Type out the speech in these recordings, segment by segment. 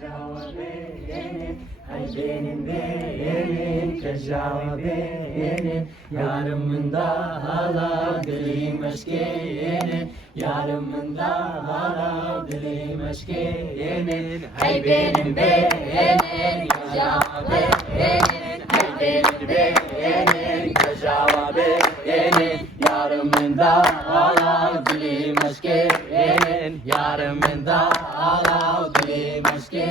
Kecava benim, hay benim Kecava benim, yarımın da hala dilim eşkeğinin, yarımın da hala dilim eşkeğinin, hay benim Kecava benim, hay benim Kecava benim, yarımın da hala dilim eşkeğinin, yarımın da hala dilim eşkeğinin.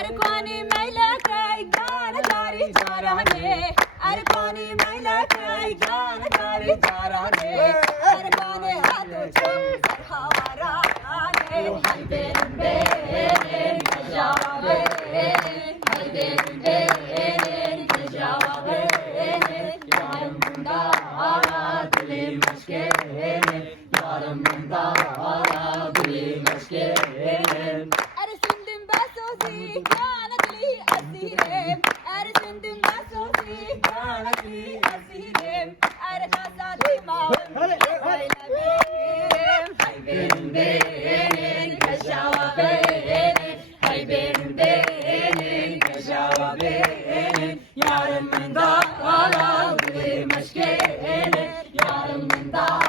أركاني ملكي كان داري جاراني أركاني ملكي كان داري جاراني أركاني هاتو جم سرها وراني هاي بين بين كجاوة بين هاي بين بين كجاوة بين يارم من دارا دلي مشكين يارم من دارا دلي مشكين أرسندم بسوسي كانت لي أسيرم أرسندم بسوسي كانت لي أسيرم أركاسا ديما هاي بين بين كجاوة بين هاي بين بين كجاوة بين يارم من دارا دلي مشكين يارم من دارا